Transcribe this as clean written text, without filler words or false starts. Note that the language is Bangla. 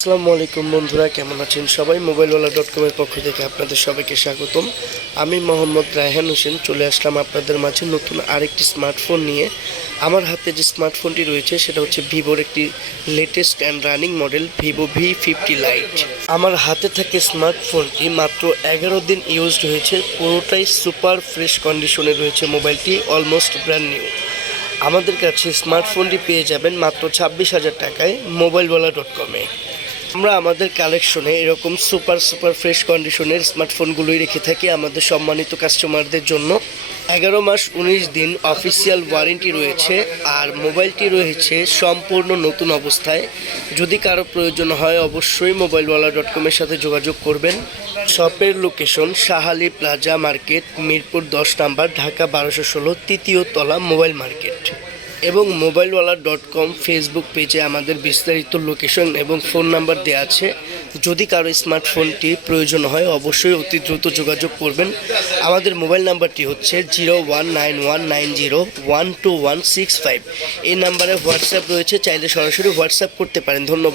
আসসালামু আলাইকুম বন্ধুরা, কেমন আছেন সবাই? মোবাইলওয়ালা.com-এর পক্ষ থেকে আপনাদের সবাইকে স্বাগতম। আমি মোহাম্মদ রায়হান হোসেন চলে আসলাম আপনাদের মাঝে নতুন আরেকটি স্মার্টফোন নিয়ে। আমার হাতে যে স্মার্টফোনটি রয়েছে সেটা হচ্ছে ভিভোর একটি latest and running model Vivo V50 light. আমার হাতে থাকে স্মার্টফোনটি মাত্র 11 দিন ইউজড হয়েছে। পুরোটাই সুপার ফ্রেশ কন্ডিশনে রয়েছে মোবাইলটি, অলমোস্ট ব্র্যান্ড নিউ। আমাদের কাছে স্মার্টফোনটি পেয়ে যাবেন মাত্র 26,000 টাকায় মোবাইলওয়ালা.com-এ। আমরা আমাদের কালেকশনে এরকম সুপার ফ্রেশ কন্ডিশনের স্মার্টফোনগুলোই রেখে থাকি আমাদের সম্মানিত কাস্টমারদের জন্য। 11 মাস 19 দিন অফিসিয়াল ওয়ারেন্টি রয়েছে, আর মোবাইলটি রয়েছে সম্পূর্ণ নতুন অবস্থায়। যদি কারো প্রয়োজন হয় অবশ্যই মোবাইলওয়ালা.com-এর সাথে যোগাযোগ করবেন। শপের location Shah Ali plaza market, Mirpur 10 number, Dhaka 1216, তৃতীয় তলা, মোবাইল মার্কেট। এবং মোবাইলওয়ালা.com ফেসবুক পেজে আমাদের বিস্তারিত লোকেশন এবং ফোন নাম্বার দেওয়া আছে। যদি কারো স্মার্টফোনটি প্রয়োজন হয় অবশ্যই অতি দ্রুত যোগাযোগ করবেন। আমাদের মোবাইল নাম্বারটি হচ্ছে 019190122165। এই নাম্বারে হোয়াটসঅ্যাপ রয়েছে, চাইলে সরাসরি হোয়াটসঅ্যাপ করতে পারেন। ধন্যবাদ।